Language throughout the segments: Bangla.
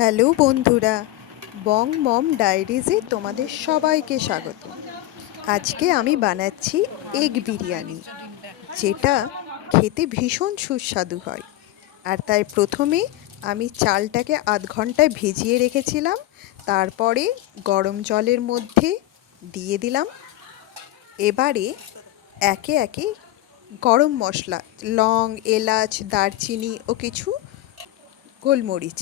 হ্যালো বন্ধুরা, বং মম ডায়েরিজে তোমাদের সবাইকে স্বাগত। আজকে আমি বানাচ্ছি এগ বিরিয়ানি, যেটা খেতে ভীষণ সুস্বাদু হয়। আর তাই প্রথমে আমি চালটাকে আধ ঘন্টায় ভিজিয়ে রেখেছিলাম। তারপরে গরম জলের মধ্যে দিয়ে দিলাম। এবারে একে একে গরম মশলা, লং, এলাচ, দারচিনি ও কিছু গোলমরিচ,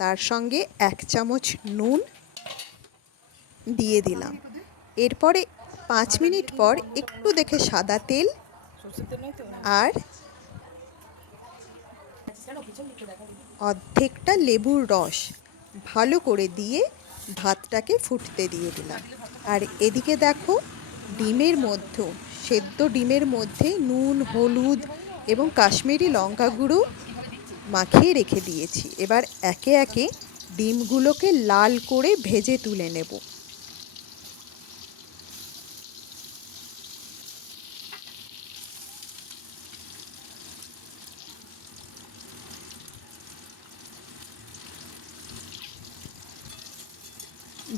তার সঙ্গে 1 চামচ নুন দিয়ে দিলাম। এরপরে 5 মিনিট পর একটু দেখে সাদা তেল আর অর্ধেকটা লেবুর রস ভালো করে দিয়ে ভাতটাকে ফুটতে দিয়ে দিলাম। আর এদিকে দেখো, সেদ্ধ ডিমের মধ্যে নুন, হলুদ এবং কাশ্মীরি লঙ্কা গুঁড়ো মাখিয়ে রেখে দিয়েছি। এবার একে একে ডিমগুলোকে লাল করে ভেজে তুলে নেব।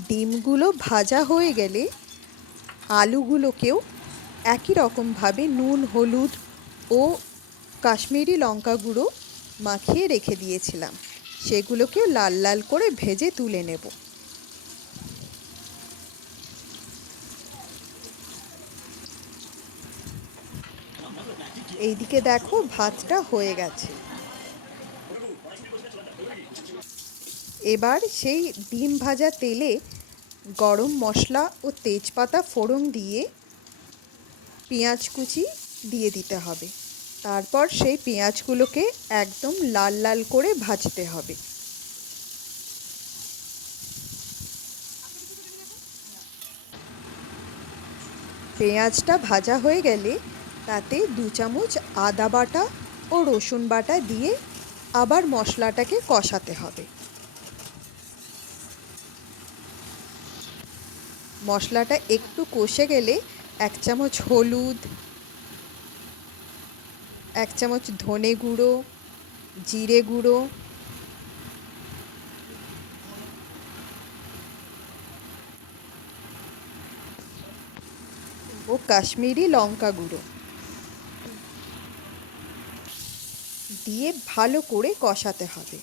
ডিমগুলো ভাজা হয়ে গেলে আলুগুলোকেও একই রকমভাবে নুন, হলুদ ও কাশ্মীরি লঙ্কা গুঁড়ো মাখিয়ে রেখে দিয়েছিলাম, সেগুলোকেও লাল লাল করে ভেজে তুলে নেব। এইদিকে দেখো, ভাতটা হয়ে গেছে। এবার সেই ডিম ভাজা তেলে গরম মশলা ও তেজপাতা ফোড়ন দিয়ে পেঁয়াজ কুচি দিয়ে দিতে হবে। তারপর সেই পেঁয়াজগুলোকে একদম লাল লাল করে ভাজতে হবে। পেঁয়াজটা ভাজা হয়ে গেলে তাতে 2 চামচ আদা বাটা ও রসুন বাটা দিয়ে আবার মশলাটাকে কষাতে হবে। মশলাটা একটু কষে গেলে 1 চামচ হলুদ, 1 চামচ ধনে গুঁড়ো, জিরে গুঁড়ো ও কাশ্মীরি লঙ্কা গুঁড়ো দিয়ে ভালো করে কষাতে হবে।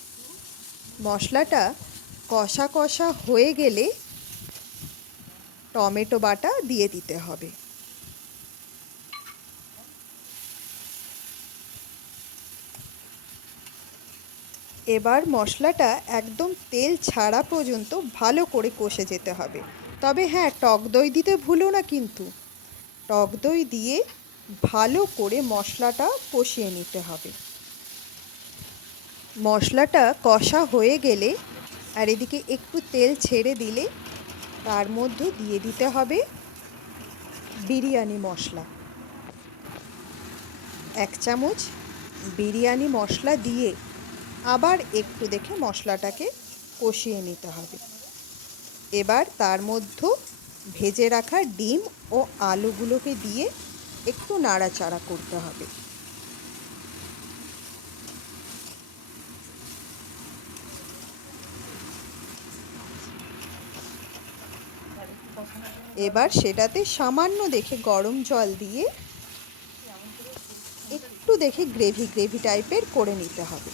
মশলাটা কষা কষা হয়ে গেলে টমেটো বাটা দিয়ে দিতে হবে। এবার মশলাটা একদম তেল ছাড়া পর্যন্ত ভালো করে কষে যেতে হবে। তবে হ্যাঁ, টক দই দিতে ভুলো না কিন্তু। টক দই দিয়ে ভালো করে মশলাটা কষিয়ে নিতে হবে। মশলাটা কষা হয়ে গেলে আর এদিকে একটু তেল ছেড়ে দিলে তার মধ্যে দিয়ে দিতে হবে বিরিয়ানি মশলা। 1 চামচ বিরিয়ানি মশলা দিয়ে আবার একটু দেখে মশলাটাকে কষিয়ে নিতে হবে। এবার তার মধ্যে ভেজে রাখা ডিম ও আলুগুলোকে দিয়ে একটু নাড়াচাড়া করতে হবে। এবার সেটাতে সামান্য দেখে গরম জল দিয়ে একটু দেখে গ্রেভি গ্রেভি টাইপের করে নিতে হবে।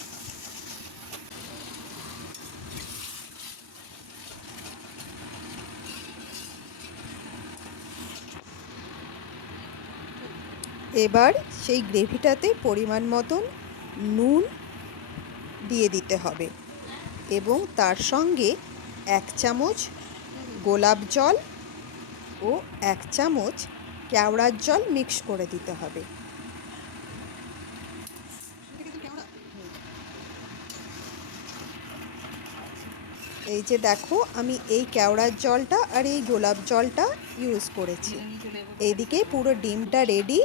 এবার সেই গ্রেভিটাতে পরিমাণ মতন নুন দিয়ে দিতে হবে এবং তার সঙ্গে 1 চামচ গোলাপ জল ও 1 চামচ কেওড়ার জল মিক্স করে দিতে হবে। এই যে দেখো, আমি এই কেওড়ার জলটা আর এই গোলাপ জলটা ইউজ করেছি। এইদিকে পুরো ডিমটা রেডি,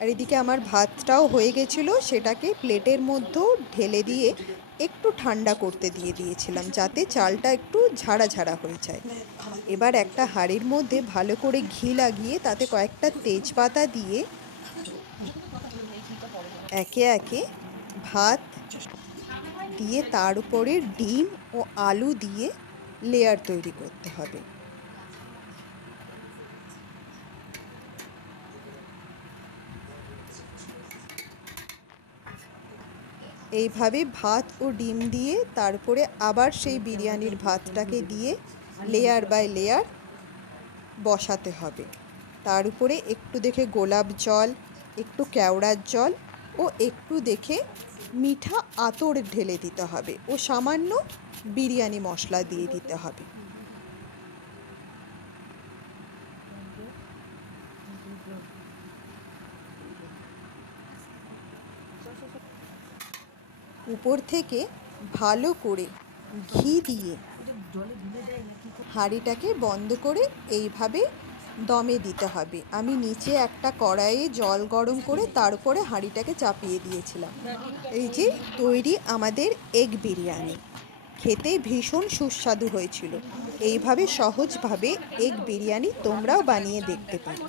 আর এদিকে আমার ভাতটাও হয়ে গেছিলো। সেটাকে প্লেটের মধ্যেও ঢেলে দিয়ে একটু ঠান্ডা করতে দিয়ে দিয়েছিলাম, যাতে চালটা একটু ঝাড়া ঝাড়া হয়ে যায়। এবার একটা হাঁড়ির মধ্যে ভালো করে ঘি লাগিয়ে তাতে কয়েকটা তেজপাতা দিয়ে একে একে ভাত দিয়ে তার উপরে ডিম ও আলু দিয়ে লেয়ার তৈরি করতে হবে। এইভাবে ভাত ও ডিম দিয়ে তারপরে আবার সেই বিরিয়ানির ভাতটাকে দিয়ে লেয়ার বাই লেয়ার বসাতে হবে। তার উপরে একটু দেখে গোলাপ জল, একটু কেওড়ার জল ও একটু দেখে মিঠা আতর ঢেলে দিতে হবে ও সামান্য বিরিয়ানি মশলা দিয়ে দিতে হবে। উপর থেকে ভালো করে ঘি দিয়ে হাঁড়িটাকে বন্ধ করে এইভাবে দমে দিতে হবে। আমি নিচে একটা কড়াইয়ে জল গরম করে তার উপরে হাঁড়িটাকে চাপিয়ে দিয়েছিলাম। এই যে তৈরি আমাদের এগ বিরিয়ানি। খেতে ভীষণ সুস্বাদু হয়েছিল। এইভাবে সহজভাবে এগ বিরিয়ানি তোমরাও বানিয়ে দেখতে পারো।